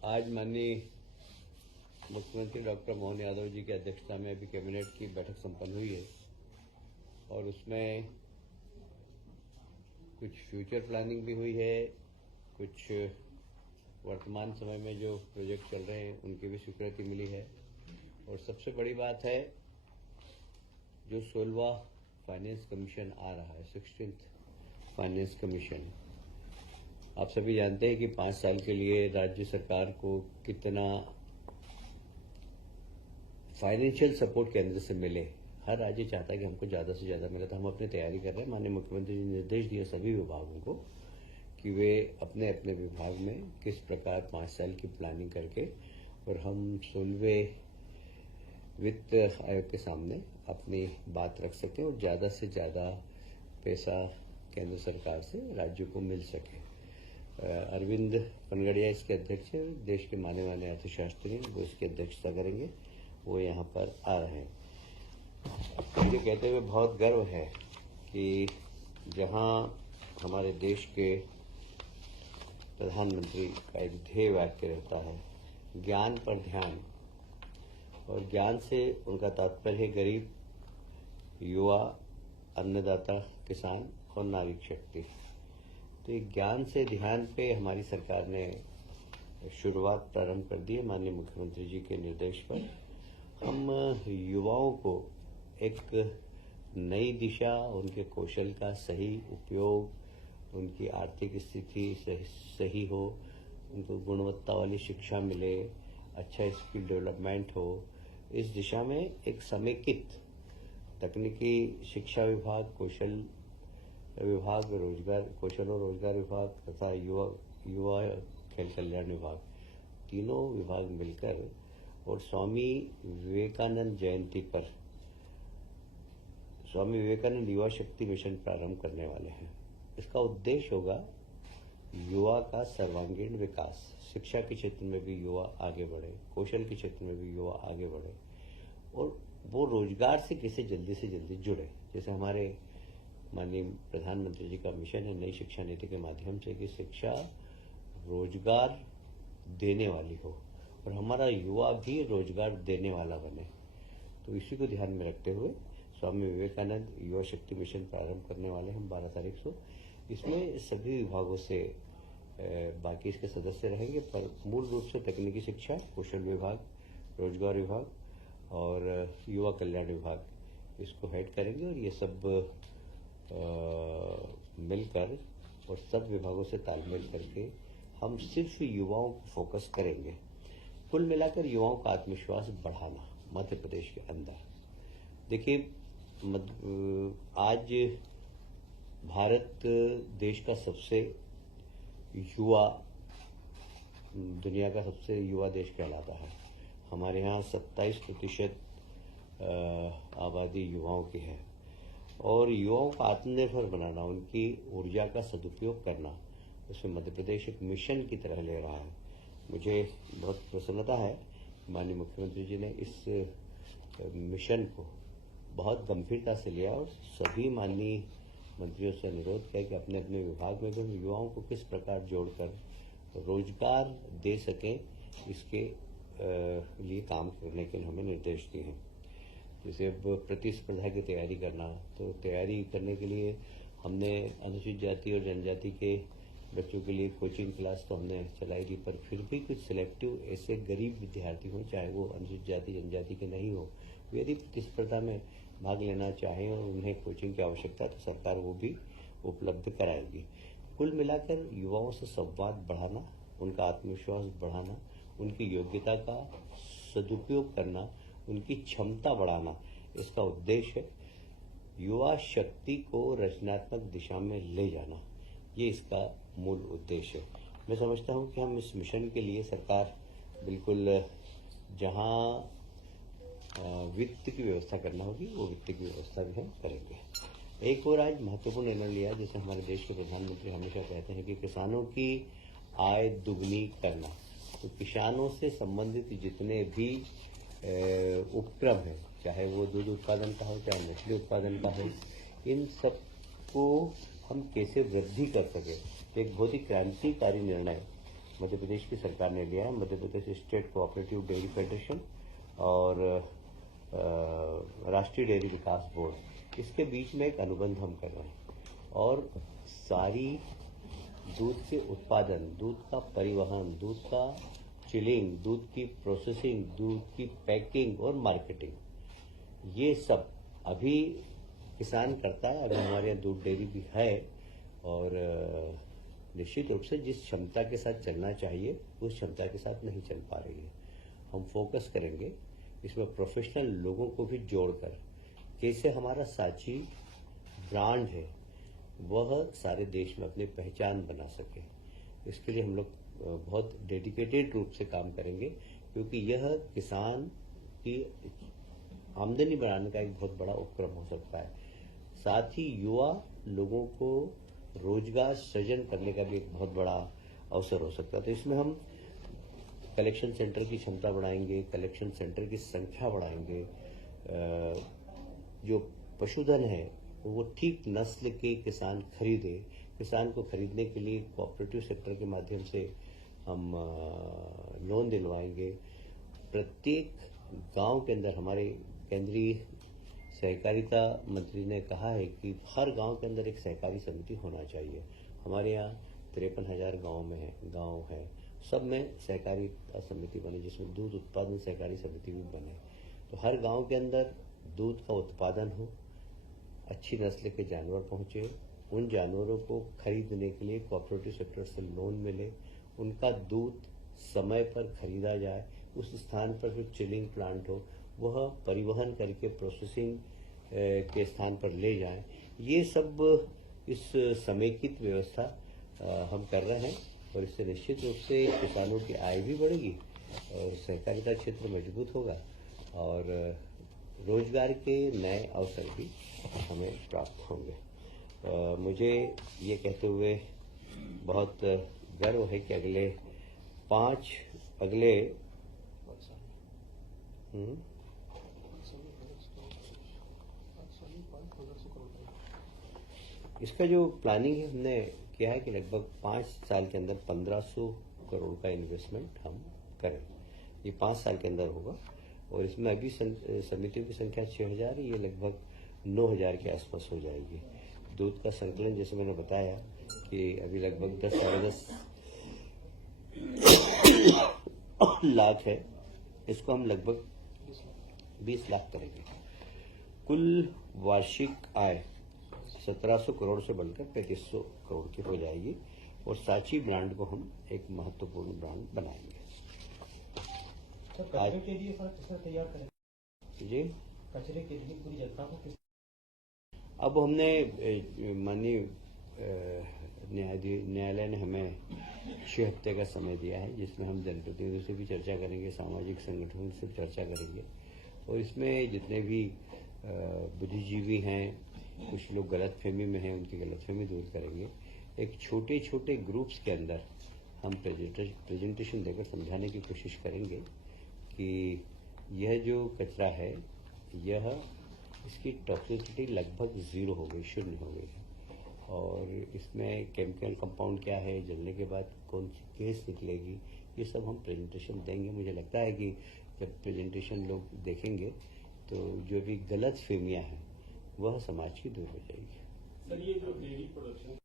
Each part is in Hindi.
आज माननीय मुख्यमंत्री डॉक्टर मोहन यादव जी की अध्यक्षता में अभी कैबिनेट की बैठक संपन्न हुई है और उसमें कुछ फ्यूचर प्लानिंग भी हुई है, कुछ वर्तमान समय में जो प्रोजेक्ट चल रहे हैं उनकी भी स्वीकृति मिली है। और सबसे बड़ी बात है, जो 16वां फाइनेंस कमीशन आ रहा है, 16th फाइनेंस कमीशन, आप सभी जानते हैं कि 5 साल के लिए राज्य सरकार को कितना फाइनेंशियल सपोर्ट केंद्र से मिले। हर राज्य चाहता है कि हमको ज्यादा से ज्यादा मिले, तो हम अपनी तैयारी कर रहे हैं। माननीय मुख्यमंत्री जी ने निर्देश दिए सभी विभागों को कि वे अपने अपने विभाग में किस प्रकार 5 साल की प्लानिंग करके और हम 16वें वित्त आयोग के सामने अपनी बात रख सकें और ज्यादा से ज्यादा पैसा केंद्र सरकार से राज्यों को मिल सके। अरविंद पनगड़िया इसके अध्यक्ष हैं, देश के माने माने अर्थशास्त्री वो इसकी अध्यक्षता करेंगे, वो यहाँ पर आ रहे हैं। मुझे कहते हुए बहुत गर्व है कि जहाँ हमारे देश के प्रधानमंत्री का एक ध्येय वाक्य रहता है, ज्ञान पर ध्यान, और ज्ञान से उनका तात्पर्य है गरीब, युवा, अन्नदाता, किसान और नागरिक शक्ति। तो एक ज्ञान से ध्यान पे हमारी सरकार ने शुरुआत प्रारंभ कर दी है। माननीय मुख्यमंत्री जी के निर्देश पर हम युवाओं को एक नई दिशा, उनके कौशल का सही उपयोग, उनकी आर्थिक स्थिति सही हो, उनको गुणवत्ता वाली शिक्षा मिले, अच्छा स्किल डेवलपमेंट हो, इस दिशा में एक समेकित तकनीकी शिक्षा विभाग, कौशल विभाग, कौशल और रोजगार विभाग तथा युवा खेल कल्याण विभाग, तीनों विभाग मिलकर और स्वामी विवेकानंद जयंती पर स्वामी विवेकानंद युवा शक्ति मिशन प्रारंभ करने वाले हैं। इसका उद्देश्य होगा युवा का सर्वांगीण विकास, शिक्षा के क्षेत्र में भी युवा आगे बढ़े, कौशल के क्षेत्र में भी युवा आगे बढ़े और वो रोजगार से कैसे जल्दी से जल्दी जुड़े। जैसे हमारे माननीय प्रधानमंत्री जी का मिशन है नई शिक्षा नीति के माध्यम से कि शिक्षा रोजगार देने वाली हो और हमारा युवा भी रोजगार देने वाला बने। तो इसी को ध्यान में रखते हुए स्वामी विवेकानंद युवा शक्ति मिशन प्रारंभ करने वाले हम 12 तारीख को। इसमें सभी विभागों से बाकी इसके सदस्य रहेंगे, पर मूल रूप से तकनीकी शिक्षा, कौशल विभाग, रोजगार विभाग और युवा कल्याण विभाग इसको हेड करेंगे और ये सब मिलकर और सब विभागों से तालमेल करके हम सिर्फ युवाओं को फोकस करेंगे। कुल मिलाकर युवाओं का आत्मविश्वास बढ़ाना मध्य प्रदेश के अंदर। देखिए, आज भारत देश का सबसे युवा, दुनिया का सबसे युवा देश कहलाता है। हमारे यहाँ 27% आबादी युवाओं की है और युवाओं को आत्मनिर्भर बनाना, उनकी ऊर्जा का सदुपयोग करना, उसमें मध्य प्रदेश एक मिशन की तरह ले रहा है। मुझे बहुत प्रसन्नता है, माननीय मुख्यमंत्री जी ने इस मिशन को बहुत गंभीरता से लिया और सभी माननीय मंत्रियों से अनुरोध किया कि अपने अपने विभाग में भी युवाओं को किस प्रकार जोड़कर रोजगार दे सकें, इसके लिए काम करने के हमें निर्देश दिए हैं। जैसे अब प्रतिस्पर्धा की तैयारी करना, तो तैयारी करने के लिए हमने अनुसूचित जाति और जनजाति के बच्चों के लिए कोचिंग क्लास तो हमने चलाई थी, पर फिर भी कुछ सिलेक्टिव ऐसे गरीब विद्यार्थी हों, चाहे वो अनुसूचित जाति जनजाति के नहीं हो, यदि प्रतिस्पर्धा में भाग लेना चाहें और उन्हें कोचिंग की आवश्यकता, तो सरकार वो भी उपलब्ध कराएगी। कुल मिलाकर युवाओं से संवाद बढ़ाना, उनका आत्मविश्वास बढ़ाना, उनकी योग्यता का सदुपयोग करना, उनकी क्षमता बढ़ाना, इसका उद्देश्य है। युवा शक्ति को रचनात्मक दिशा में ले जाना, ये इसका मूल उद्देश्य है। मैं समझता हूं कि हम इस मिशन के लिए सरकार बिल्कुल जहां वित्त की व्यवस्था करना होगी वो वित्त की व्यवस्था भी हम करेंगे। एक और आज महत्वपूर्ण निर्णय लिया, जैसे हमारे देश के प्रधानमंत्री हमेशा कहते हैं कि किसानों की आय दुगनी करना। तो किसानों से संबंधित जितने भी उपक्रम है, चाहे वो दूध उत्पादन का हो, चाहे मछली उत्पादन का हो, इन सब को हम कैसे वृद्धि कर सके। एक बहुत ही क्रांतिकारी निर्णय मध्य प्रदेश की सरकार ने लिया है, Madhya Pradesh state cooperative dairy federation और राष्ट्रीय डेयरी विकास बोर्ड, इसके बीच में एक अनुबंध हम कर रहे हैं और सारी दूध के उत्पादन, दूध का परिवहन, दूध का चिलिंग, दूध की प्रोसेसिंग, दूध की पैकिंग और मार्केटिंग, ये सब अभी किसान करता है। अभी हमारे यहाँ दूध डेयरी भी है और निश्चित रूप से जिस क्षमता के साथ चलना चाहिए उस क्षमता के साथ नहीं चल पा रही है। हम फोकस करेंगे इसमें प्रोफेशनल लोगों को भी जोड़कर, कैसे हमारा सांची ब्रांड है वह सारे देश में अपनी पहचान बना सके। इसके लिए हम लोग बहुत डेडिकेटेड रूप से काम करेंगे, क्योंकि यह किसान की आमदनी बढ़ाने का एक बहुत बड़ा उपक्रम हो सकता है। साथ ही युवा लोगों को रोजगार सृजन करने का भी एक बहुत बड़ा अवसर हो सकता है। तो इसमें हम कलेक्शन सेंटर की क्षमता बढ़ाएंगे, कलेक्शन सेंटर की संख्या बढ़ाएंगे, जो पशुधन है वो ठीक नस्ल के किसान खरीदे। किसान को खरीदने के लिए कोऑपरेटिव सेक्टर के माध्यम से हम लोन दिलवाएंगे। प्रत्येक गांव के अंदर हमारे केंद्रीय सहकारिता मंत्री ने कहा है कि हर गांव के अंदर एक सहकारी समिति होना चाहिए। हमारे यहाँ 53,000 गांव है, सब में सहकारिता समिति बने, जिसमें दूध उत्पादन सहकारी समिति भी बने। तो हर गांव के अंदर दूध का उत्पादन हो, अच्छी नस्ल के जानवर पहुंचे, उन जानवरों को खरीदने के लिए कोऑपरेटिव सेक्टर से लोन मिले, उनका दूध समय पर खरीदा जाए, उस स्थान पर जो चिलिंग प्लांट हो वह परिवहन करके प्रोसेसिंग के स्थान पर ले जाएं। ये सब इस समेकित व्यवस्था हम कर रहे हैं और इससे निश्चित रूप से किसानों की आय भी बढ़ेगी और सहकारिता क्षेत्र मजबूत होगा और रोजगार के नए अवसर भी हमें प्राप्त होंगे। मुझे ये कहते हुए बहुत गर्व है कि अगले इसका जो प्लानिंग है हमने किया है कि लगभग 5 साल के अंदर 1500 करोड़ का इन्वेस्टमेंट हम करें। ये 5 साल के अंदर होगा और इसमें अभी समितियों की संख्या 6000 है, ये लगभग 9000 के आसपास हो जाएगी। दूध का संकलन जैसे मैंने बताया कि अभी लगभग 10-10.5 लाख है, इसको हम लगभग 20 लाख करेंगे। कुल वार्षिक आय 1700 करोड़ से बढ़कर 3500 करोड़ की हो जाएगी और सांची ब्रांड को हम एक महत्वपूर्ण ब्रांड बनाएंगे। कचरे के लिए सर तैयार करें जी, कचरे के लिए पूरी जनता को किस अब हमने माननीय न्यायालय ने हमें 6 हफ्ते का समय दिया है, जिसमें हम जनप्रतिनिधियों से भी चर्चा करेंगे, सामाजिक संगठनों से चर्चा करेंगे और इसमें जितने भी बुद्धिजीवी हैं, कुछ लोग गलतफहमी में हैं, उनकी गलतफहमी दूर करेंगे। एक छोटे छोटे ग्रुप्स के अंदर हम प्रेजेंटेशन देकर समझाने की कोशिश करेंगे कि यह जो कचरा है इसकी टॉक्सिसिटी लगभग 0 हो गई, शून्य हो गई है और इसमें केमिकल कंपाउंड क्या है, जलने के बाद कौन सी गैस निकलेगी, ये सब हम प्रेजेंटेशन देंगे। मुझे लगता है कि जब प्रेजेंटेशन लोग देखेंगे तो जो भी गलत फहमियां हैं वह समाज की दूर हो जाएगी। सर ये जो डेयरी प्रोडक्शन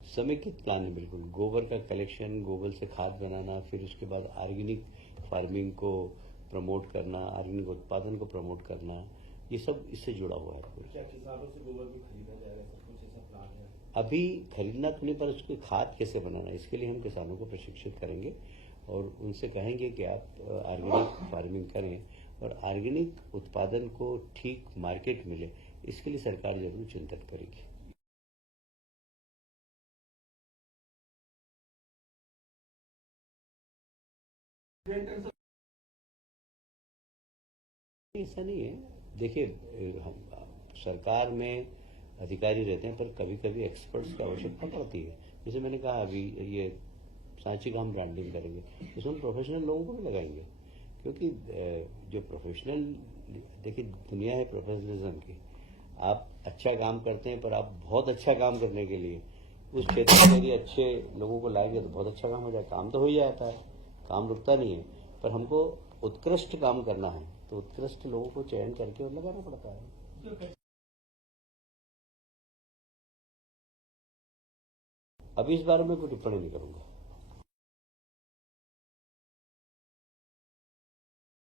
समेकित प्लान है बिल्कुल। गोबर का कलेक्शन, गोबर से खाद बनाना, फिर उसके बाद ऑर्गेनिक फार्मिंग को प्रमोट करना, ऑर्गेनिक उत्पादन को प्रमोट करना, ये सब इससे जुड़ा हुआ है। क्या किसानों से गोबर भी खरीदा जाएगा, सब कुछ ऐसा प्लान है? अभी खरीदना तो नहीं, पर उसकी खाद कैसे बनाना, इसके लिए हम किसानों को प्रशिक्षित करेंगे और उनसे कहेंगे कि आप ऑर्गेनिक फार्मिंग करें और ऑर्गेनिक उत्पादन को ठीक मार्केट मिले, इसके लिए सरकार जरूर चिंतन करेगी। ऐसा नहीं है, देखिए सरकार में अधिकारी रहते हैं पर कभी कभी एक्सपर्ट्स की आवश्यकता पड़ती है। जैसे मैंने कहा अभी ये सांची का हम ब्रांडिंग करेंगे, इसमें प्रोफेशनल लोगों को भी लगाएंगे क्योंकि जो प्रोफेशनल, देखिए दुनिया है प्रोफेशनलिज्म की। आप अच्छा काम करते हैं, पर आप बहुत अच्छा काम करने के लिए उस क्षेत्र में यदि अच्छे लोगों को लाएंगे तो बहुत अच्छा काम हो जाए। काम तो हो ही जाता है, काम रुकता नहीं है, पर हमको उत्कृष्ट काम करना है तो उत्कृष्ट लोगों को चयन करके और लगाना पड़ता है। अब इस बारे में कोई टिप्पणी नहीं करूंगा।